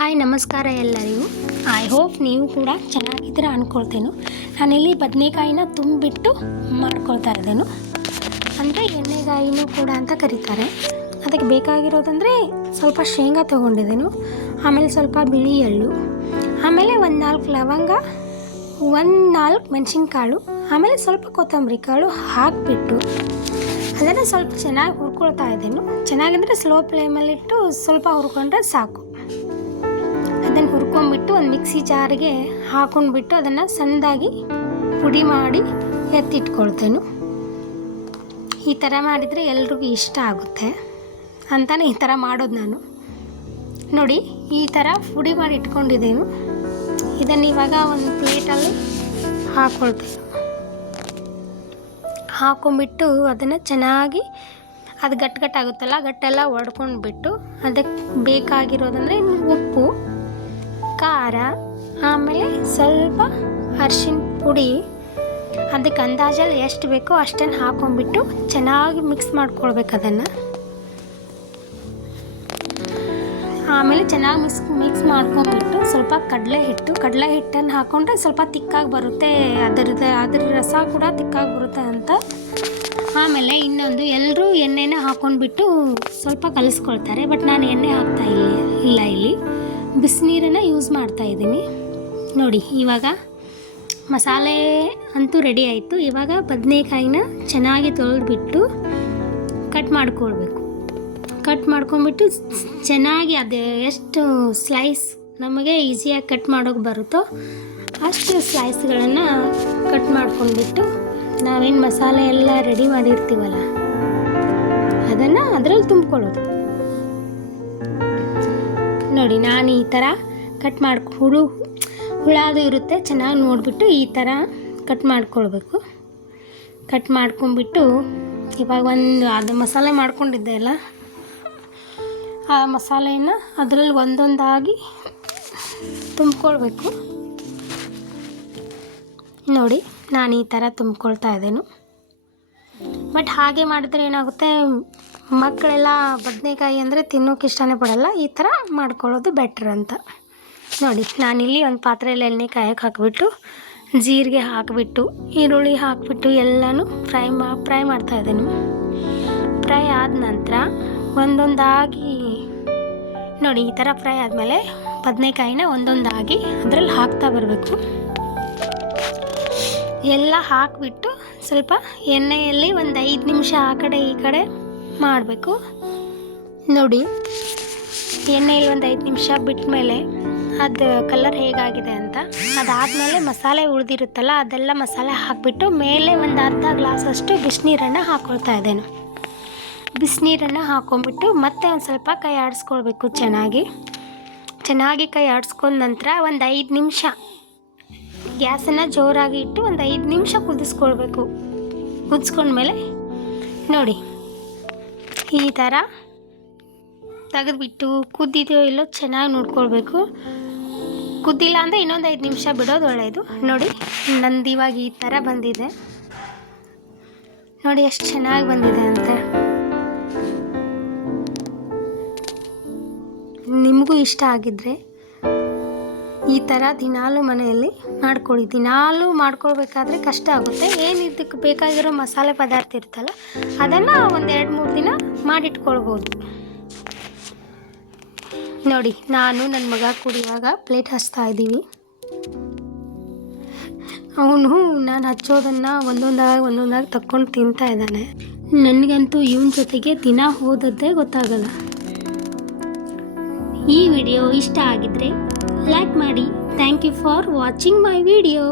Hi ನಮಸ್ಕಾರ ಎಲ್ಲರಿಗೂ. I hope ನೀವು ಕೂಡ ಚೆನ್ನಾಗಿದ್ದೀರ ಅಂದ್ಕೊಳ್ತೇನೆ. ನಾನಿಲ್ಲಿ ಬದನೆಕಾಯಿನ ತುಂಬಿಬಿಟ್ಟು ಮಾಡ್ಕೊಳ್ತಾ ಇದ್ದೇನೆ. ಅಂದರೆ ಎಣ್ಣೆಗಾಯಿನೂ ಕೂಡ ಅಂತ ಕರೀತಾರೆ. ಅದಕ್ಕೆ ಬೇಕಾಗಿರೋದಂದರೆ ಸ್ವಲ್ಪ ಶೇಂಗಾ ತೊಗೊಂಡಿದ್ದೇನೆ, ಆಮೇಲೆ ಸ್ವಲ್ಪ ಬಿಳಿ ಎಳ್ಳು, ಆಮೇಲೆ ಒಂದು 4 ಲವಂಗ, ಒಂದು 4 ಮೆಣಸಿನ್ಕಾಳು, ಆಮೇಲೆ ಸ್ವಲ್ಪ ಕೊತ್ತಂಬರಿ ಕಾಳು ಹಾಕಿಬಿಟ್ಟು ಅದನ್ನು ಸ್ವಲ್ಪ ಚೆನ್ನಾಗಿ ಹುರ್ಕೊಳ್ತಾ ಇದ್ದೇನೆ. ಚೆನ್ನಾಗಂದರೆ ಸ್ಲೋ ಫ್ಲೇಮಲ್ಲಿಟ್ಟು ಸ್ವಲ್ಪ ಹುರ್ಕೊಂಡ್ರೆ ಸಾಕು. ಅದನ್ನು ಹುರ್ಕೊಂಡ್ಬಿಟ್ಟು ಒಂದು ಮಿಕ್ಸಿ ಜಾರಿಗೆ ಹಾಕೊಂಡ್ಬಿಟ್ಟು ಅದನ್ನು ಸಣ್ಣದಾಗಿ ಪುಡಿ ಮಾಡಿ ಎತ್ತಿಟ್ಕೊಳ್ತೇನೆ. ಈ ಥರ ಮಾಡಿದರೆ ಎಲ್ರಿಗೂ ಇಷ್ಟ ಆಗುತ್ತೆ ಅಂತಲೇ ಈ ಥರ ಮಾಡೋದು ನಾನು. ನೋಡಿ, ಈ ಥರ ಪುಡಿ ಮಾಡಿ ಇಟ್ಕೊಂಡಿದ್ದೇನೆ. ಇದನ್ನು ಇವಾಗ ಒಂದು ಪ್ಲೇಟಲ್ಲಿ ಹಾಕ್ಕೊಳ್ತೇನೆ. ಹಾಕೊಂಡ್ಬಿಟ್ಟು ಅದನ್ನು ಚೆನ್ನಾಗಿ ಅದು ಗಟ್ಟಿಗಟ್ಟಾಗುತ್ತಲ್ಲ, ಗಟ್ಟೆಲ್ಲ ಒಡ್ಕೊಂಡ್ಬಿಟ್ಟು ಅದಕ್ಕೆ ಬೇಕಾಗಿರೋದಂದರೆ ಉಪ್ಪು, ಖಾರ, ಆಮೇಲೆ ಸ್ವಲ್ಪ ಅರಿಶಿನ ಪುಡಿ, ಅದಕ್ಕೆ ಅಂದಾಜಲ್ಲಿ ಎಷ್ಟು ಬೇಕೋ ಅಷ್ಟನ್ನು ಹಾಕೊಂಡ್ಬಿಟ್ಟು ಚೆನ್ನಾಗಿ ಮಿಕ್ಸ್ ಮಾಡ್ಕೊಳ್ಬೇಕು ಅದನ್ನು. ಆಮೇಲೆ ಚೆನ್ನಾಗಿ ಮಿಕ್ಸ್ ಮಾಡ್ಕೊಂಡ್ಬಿಟ್ಟು ಸ್ವಲ್ಪ ಕಡಲೆ ಹಿಟ್ಟನ್ನು ಹಾಕ್ಕೊಂಡ್ರೆ ಸ್ವಲ್ಪ ತಿಕ್ಕಾಗಿ ಬರುತ್ತೆ, ಅದ್ರ ರಸ ಕೂಡ ತಿಕ್ಕಾಗಿ ಬರುತ್ತೆ ಅಂತ. ಆಮೇಲೆ ಇನ್ನೊಂದು, ಎಲ್ಲರೂ ಎಣ್ಣೆನ ಹಾಕ್ಕೊಂಡ್ಬಿಟ್ಟು ಸ್ವಲ್ಪ ಕಲಿಸ್ಕೊಳ್ತಾರೆ, ಬಟ್ ನಾನು ಎಣ್ಣೆ ಹಾಕ್ತಾ ಇಲ್ಲ, ಇಲ್ಲಿ ಬಿಸಿನೀರನ್ನು ಯೂಸ್ ಮಾಡ್ತಾ ಇದ್ದೀನಿ. ನೋಡಿ, ಇವಾಗ ಮಸಾಲೆ ಅಂತೂ ರೆಡಿ ಆಯಿತು. ಇವಾಗ ಬದನೆಕಾಯಿನ ಚೆನ್ನಾಗಿ ತೊಳೆದ್ಬಿಟ್ಟು ಕಟ್ ಮಾಡ್ಕೊಳ್ಬೇಕು. ಕಟ್ ಮಾಡ್ಕೊಂಡ್ಬಿಟ್ಟು ಚೆನ್ನಾಗಿ ಅದು ಎಷ್ಟು ಸ್ಲೈಸ್ ನಮಗೆ ಈಸಿಯಾಗಿ ಕಟ್ ಮಾಡೋಕ್ಕೆ ಬರುತ್ತೋ ಅಷ್ಟು ಸ್ಲೈಸ್ಗಳನ್ನು ಕಟ್ ಮಾಡ್ಕೊಂಡ್ಬಿಟ್ಟು ನಾವೇನು ಮಸಾಲೆ ಎಲ್ಲ ರೆಡಿ ಮಾಡಿರ್ತೀವಲ್ಲ ಅದನ್ನು ಅದರಲ್ಲಿ ತುಂಬ್ಕೊಳ್ಳೋದು. ನೋಡಿ, ನಾನು ಈ ಥರ ಕಟ್ ಹುಳಾದು ಇರುತ್ತೆ, ಚೆನ್ನಾಗಿ ನೋಡಿಬಿಟ್ಟು ಈ ಥರ ಕಟ್ ಮಾಡ್ಕೊಳ್ಬೇಕು. ಕಟ್ ಮಾಡ್ಕೊಂಡ್ಬಿಟ್ಟು ಇವಾಗ ಅದು ಮಸಾಲೆ ಮಾಡ್ಕೊಂಡಿದ್ದೆ ಅಲ್ಲ, ಆ ಮಸಾಲೆಯನ್ನು ಅದರಲ್ಲಿ ಒಂದೊಂದಾಗಿ ತುಂಬ್ಕೊಳ್ಬೇಕು. ನೋಡಿ, ನಾನು ಈ ಥರ ತುಂಬ್ಕೊಳ್ತಾ ಇದ್ದೇನೆ. ಬಟ್ ಹಾಗೆ ಮಾಡಿದ್ರೆ ಏನಾಗುತ್ತೆ, ಮಕ್ಕಳೆಲ್ಲ ಬದನೆಕಾಯಿ ಅಂದರೆ ತಿನ್ನೋಕೆ ಇಷ್ಟನೇ ಪಡಲ್ಲ. ಈ ಥರ ಮಾಡ್ಕೊಳ್ಳೋದು ಬೆಟ್ರ್ ಅಂತ. ನೋಡಿ, ನಾನಿಲ್ಲಿ ಒಂದು ಪಾತ್ರೆಯಲ್ಲಿ ಎಣ್ಣೆ ಕಾಯಕ್ಕೆ ಹಾಕಿಬಿಟ್ಟು ಜೀರಿಗೆ ಹಾಕಿಬಿಟ್ಟು ಈರುಳ್ಳಿ ಹಾಕಿಬಿಟ್ಟು ಎಲ್ಲನೂ ಫ್ರೈ ಮಾಡ್ತಾಯಿದ್ದೇನೆ. ಫ್ರೈ ಆದ ನಂತರ ಒಂದೊಂದಾಗಿ ನೋಡಿ, ಈ ಥರ ಫ್ರೈ ಆದಮೇಲೆ ಬದನೆಕಾಯಿನ ಒಂದೊಂದಾಗಿ ಅದರಲ್ಲಿ ಹಾಕ್ತಾ ಬರಬೇಕು. ಎಲ್ಲ ಹಾಕಿಬಿಟ್ಟು ಸ್ವಲ್ಪ ಎಣ್ಣೆಯಲ್ಲಿ ಒಂದು 5 ನಿಮಿಷ ಆ ಕಡೆ ಈ ಕಡೆ ಮಾಡಬೇಕು. ನೋಡಿ, ಎಣ್ಣೆಯಲ್ಲಿ ಒಂದು 5 ನಿಮಿಷ ಬಿಟ್ಟ ಮೇಲೆ ಅದು ಕಲರ್ ಹೇಗಾಗಿದೆ ಅಂತ. ಅದಾದಮೇಲೆ ಮಸಾಲೆ ಉಳಿದಿರುತ್ತಲ್ಲ ಅದೆಲ್ಲ ಮಸಾಲೆ ಹಾಕಿಬಿಟ್ಟು ಮೇಲೆ ಒಂದು ಅರ್ಧ ಗ್ಲಾಸಷ್ಟು ಬಿಸಿನೀರನ್ನು ಹಾಕ್ಕೊಳ್ತಾ ಇದ್ದೇನೆ. ಬಿಸಿನೀರನ್ನು ಹಾಕ್ಕೊಂಬಿಟ್ಟು ಮತ್ತೆ ಒಂದು ಸ್ವಲ್ಪ ಕೈ ಆಡಿಸ್ಕೊಳ್ಬೇಕು. ಚೆನ್ನಾಗಿ ಕೈ ಆಡಿಸ್ಕೊಂಡ ನಂತರ ಒಂದು 5 ನಿಮಿಷ ಗ್ಯಾಸನ್ನು ಜೋರಾಗಿ ಇಟ್ಟು ಒಂದು 5 ನಿಮಿಷ ಕುದಿಸ್ಕೊಳ್ಬೇಕು. ಕುದಿಸ್ಕೊಂಡ್ಮೇಲೆ ನೋಡಿ, ಈ ಥರ ತೆಗೆದುಬಿಟ್ಟು ಕುದ್ದಿದೆಯೋ ಇಲ್ಲೋ ಚೆನ್ನಾಗಿ ನೋಡ್ಕೊಳ್ಬೇಕು. ಕುದ್ದಿಲ್ಲ ಅಂದರೆ ಇನ್ನೊಂದು 5 ನಿಮಿಷ ಬಿಡೋದು ಒಳ್ಳೆಯದು. ನೋಡಿ, ನಂದು ಇವಾಗ ಈ ಥರ ಬಂದಿದೆ. ನೋಡಿ ಎಷ್ಟು ಚೆನ್ನಾಗಿ ಬಂದಿದೆ ಅಂತ. ನಿಮಗೂ ಇಷ್ಟ ಆಗಿದ್ದರೆ ಈ ಥರ ದಿನಾಲೂ ಮನೆಯಲ್ಲಿ ಮಾಡ್ಕೊಳ್ಳಿ. ದಿನಾಲೂ ಮಾಡ್ಕೊಳ್ಬೇಕಾದ್ರೆ ಕಷ್ಟ ಆಗುತ್ತೆ. ಏನು ಇದಕ್ಕೆ ಬೇಕಾಗಿರೋ ಮಸಾಲೆ ಪದಾರ್ಥ ಇರ್ತಲ್ಲ ಅದನ್ನು ಒಂದು 2-3 ದಿನ ಮಾಡಿಟ್ಕೊಳ್ಬೋದು. ನೋಡಿ, ನಾನು ನನ್ನ ಮಗ ಕುಡಿಯುವಾಗ ಪ್ಲೇಟ್ ಹಚ್ತಾ ಇದ್ದೀವಿ. ಅವನು ನಾನು ಹಚ್ಚೋದನ್ನು ಒಂದೊಂದಾಗಿ ತಕ್ಕೊಂಡು ತಿಂತಾ ಇದ್ದಾನೆ. ನನಗಂತೂ ಇವನ ಜೊತೆಗೆ ದಿನ ಹೋದದ್ದೇ ಗೊತ್ತಾಗಲ್ಲ. ಈ ವಿಡಿಯೋ ಇಷ್ಟ ಆಗಿದ್ದರೆ ಲೈಕ್ ಮಾಡಿ. Thank you for watching my video.